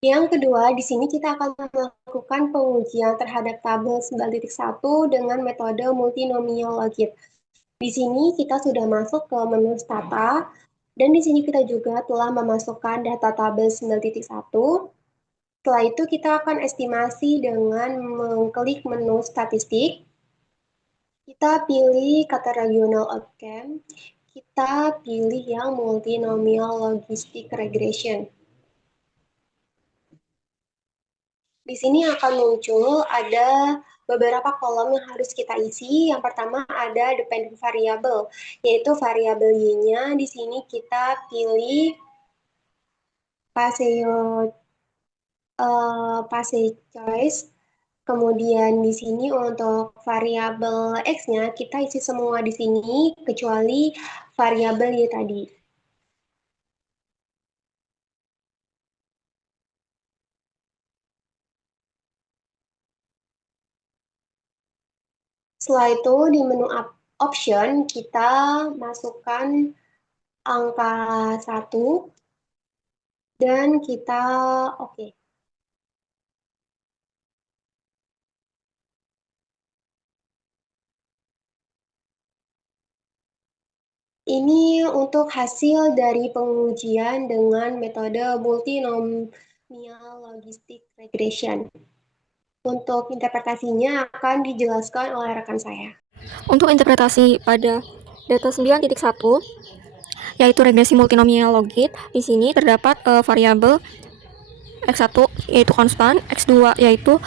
Yang kedua, di sini kita akan melakukan pengujian terhadap tabel 9.1 dengan metode multinomial logit. Di sini kita sudah masuk ke menu stata, dan di sini kita juga telah memasukkan data tabel 9.1. Setelah itu kita akan estimasi dengan mengklik menu statistik. Kita pilih kata regional outcome, kita pilih yang multinomial logistic regression. Di sini akan muncul ada beberapa kolom yang harus kita isi. Yang pertama ada dependent variable, yaitu variabel y-nya. Di sini kita pilih Paseo Passage choice. Kemudian di sini untuk variabel x-nya kita isi semua di sini kecuali variabel y tadi. Setelah itu di menu option kita masukkan angka 1 dan kita oke. Ini untuk hasil dari pengujian dengan metode multinomial logistic regression. Untuk interpretasinya akan dijelaskan oleh rekan saya. Untuk interpretasi pada data 9.1 yaitu regresi multinomial logit, di sini terdapat variabel X1 yaitu konstan, X2 yaitu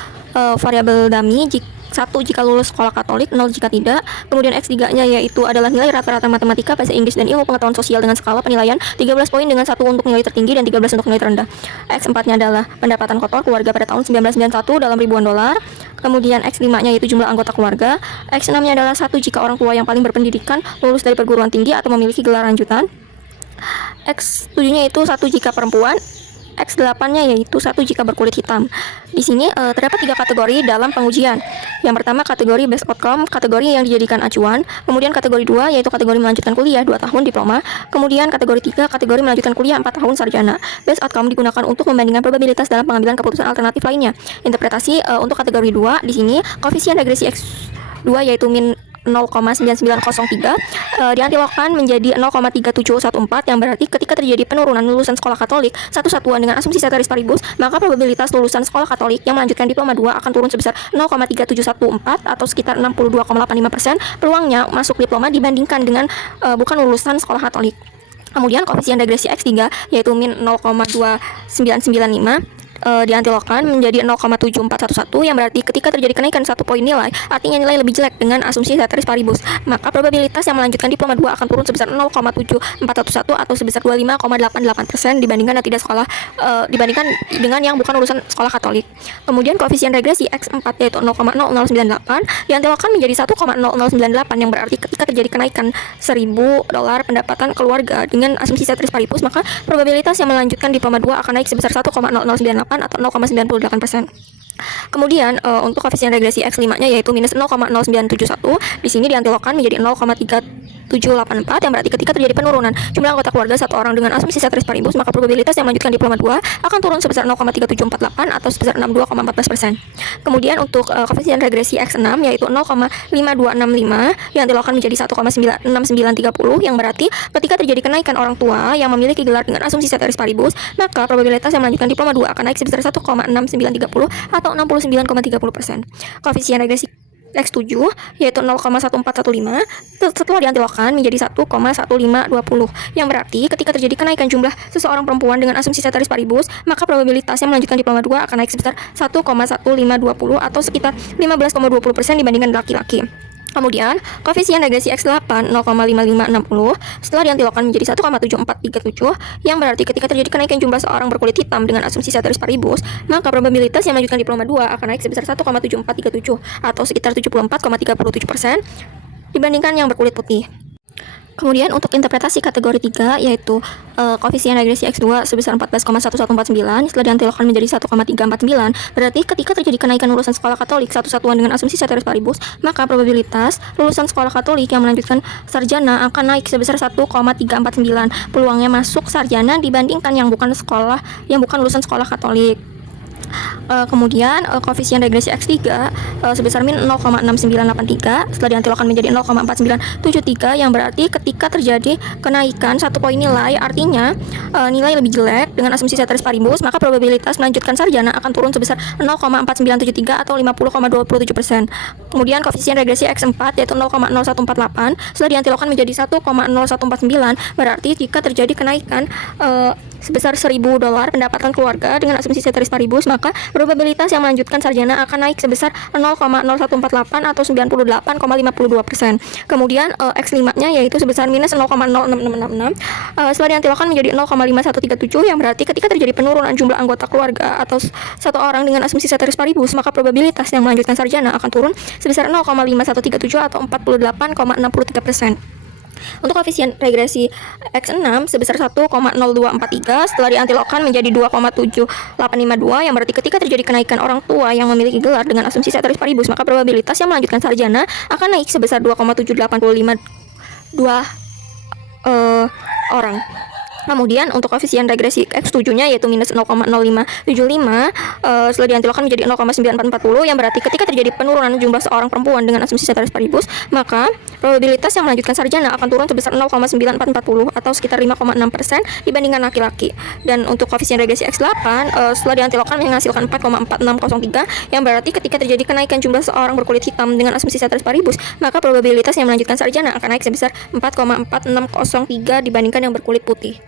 variabel dummy, 1 jika lulus sekolah Katolik, 0 jika tidak. Kemudian X3-nya yaitu adalah nilai rata-rata matematika, bahasa Inggris, dan ilmu pengetahuan sosial dengan skala penilaian 13 poin dengan 1 untuk nilai tertinggi dan 13 untuk nilai terendah. X4-nya adalah pendapatan kotor keluarga pada tahun 1991 dalam ribuan dolar. Kemudian X5-nya yaitu jumlah anggota keluarga. X6-nya adalah 1 jika orang tua yang paling berpendidikan lulus dari perguruan tinggi atau memiliki gelar lanjutan. X7-nya itu 1 jika perempuan. X8-nya yaitu 1 jika berkulit hitam. Di sini terdapat 3 kategori dalam pengujian. Yang pertama kategori best outcome, kategori yang dijadikan acuan. Kemudian kategori 2 yaitu kategori melanjutkan kuliah 2 tahun diploma. Kemudian kategori 3 kategori melanjutkan kuliah 4 tahun sarjana. Best outcome digunakan untuk membandingkan probabilitas dalam pengambilan keputusan alternatif lainnya. Interpretasi untuk kategori 2 di sini koefisien regresi X2 yaitu min 0,9903 diantilogkan menjadi 0,3714 yang berarti ketika terjadi penurunan lulusan sekolah Katolik satu satuan dengan asumsi ceteris paribus, maka probabilitas lulusan sekolah Katolik yang melanjutkan diploma 2 akan turun sebesar 0,3714 atau sekitar 62,85%. Peluangnya masuk diploma dibandingkan dengan bukan lulusan sekolah Katolik. Kemudian koefisien regresi X3 yaitu min 0,2995 diantilogkan menjadi 0,7411 yang berarti ketika terjadi kenaikan 1 poin nilai, artinya nilai lebih jelek dengan asumsi ceteris paribus, maka probabilitas yang melanjutkan diploma 2 akan turun sebesar 0,7411 atau sebesar 25,88% dibandingkan tidak sekolah dibandingkan dengan yang bukan lulusan sekolah Katolik. Kemudian koefisien regresi X4 yaitu 0,0098 diantilogkan menjadi 1,0098 yang berarti ketika terjadi kenaikan $1.000 pendapatan keluarga dengan asumsi ceteris paribus, maka probabilitas yang melanjutkan diploma 2 akan naik sebesar 1,0098 atau 0,98%. Kemudian untuk koefisien regresi X5-nya yaitu minus 0,0971 di sini diantilogkan menjadi 0,3784 yang berarti ketika terjadi penurunan jumlah anggota keluarga satu orang dengan asumsi ceteris paribus, maka probabilitas yang melanjutkan diploma 2 akan turun sebesar 0,3748 atau sebesar 62,14%. Kemudian untuk koefisien regresi X6 yaitu 0,5265 diantilogkan menjadi 1,6930 yang berarti ketika terjadi kenaikan orang tua yang memiliki gelar dengan asumsi ceteris paribus, maka probabilitas yang melanjutkan diploma 2 akan naik sebesar 1,6930 atau 69,30%. Koefisien regresi X7 yaitu 0,1415 setelah diantilogkan menjadi 1,1520 yang berarti ketika terjadi kenaikan jumlah seseorang perempuan dengan asumsi ceteris paribus, maka probabilitas yang melanjutkan diploma 2 akan naik sebesar 1,1520 atau sekitar 15,20% dibandingkan laki-laki. Kemudian, koefisien regresi X8 0,5560 setelah diantilogkan menjadi 1,7437 yang berarti ketika terjadi kenaikan jumlah seorang berkulit hitam dengan asumsi ceteris paribus, maka probabilitas yang melanjutkan diploma 2 akan naik sebesar 1,7437 atau sekitar 74,37% dibandingkan yang berkulit putih. Kemudian untuk interpretasi kategori 3 yaitu koefisien regresi X2 sebesar 14,1149 setelah diantilokkan menjadi 1,349. Berarti ketika terjadi kenaikan lulusan sekolah Katolik satu satuan dengan asumsi ceteris paribus, maka probabilitas lulusan sekolah Katolik yang melanjutkan sarjana akan naik sebesar 1,349. Peluangnya masuk sarjana dibandingkan yang bukan lulusan sekolah Katolik. Kemudian koefisien regresi X3 sebesar min 0,6983 setelah diantilokkan menjadi 0,4973, yang berarti ketika terjadi kenaikan 1 poin nilai, artinya nilai lebih jelek dengan asumsi ceteris paribus, maka probabilitas melanjutkan sarjana akan turun sebesar 0,4973 atau 50,27%. Kemudian koefisien regresi X4 yaitu 0,0148 setelah diantilokkan menjadi 1,0149, berarti jika terjadi kenaikan sebesar $1.000 pendapatan keluarga dengan asumsi ceteris paribus, maka probabilitas yang melanjutkan sarjana akan naik sebesar 0,0148 atau 98,52%. Kemudian X5-nya yaitu sebesar minus 0,06666 setelah diantilokkan menjadi 0,5137, yang berarti ketika terjadi penurunan jumlah anggota keluarga atau satu orang dengan asumsi ceteris paribus, maka probabilitas yang melanjutkan sarjana akan turun sebesar 0,5137 atau 48,63%. Untuk koefisien regresi X6 sebesar 1,0243 setelah diantilokkan menjadi 2,7852, yang berarti ketika terjadi kenaikan orang tua yang memiliki gelar dengan asumsi ceteris paribus, maka probabilitas yang melanjutkan sarjana akan naik sebesar 2,785 orang. Kemudian untuk koefisien regresi X7-nya yaitu minus 0,0575 setelah diantilokkan menjadi 0,9440, yang berarti ketika terjadi penurunan jumlah seorang perempuan dengan asumsi ceteris paribus, maka probabilitas yang melanjutkan sarjana akan turun sebesar 0,9440 atau sekitar 5,6% dibandingkan laki-laki. Dan untuk koefisien regresi X8 setelah diantilokkan menghasilkan 4,4603, yang berarti ketika terjadi kenaikan jumlah seorang berkulit hitam dengan asumsi ceteris paribus, maka probabilitas yang melanjutkan sarjana akan naik sebesar 4,4603 dibandingkan yang berkulit putih.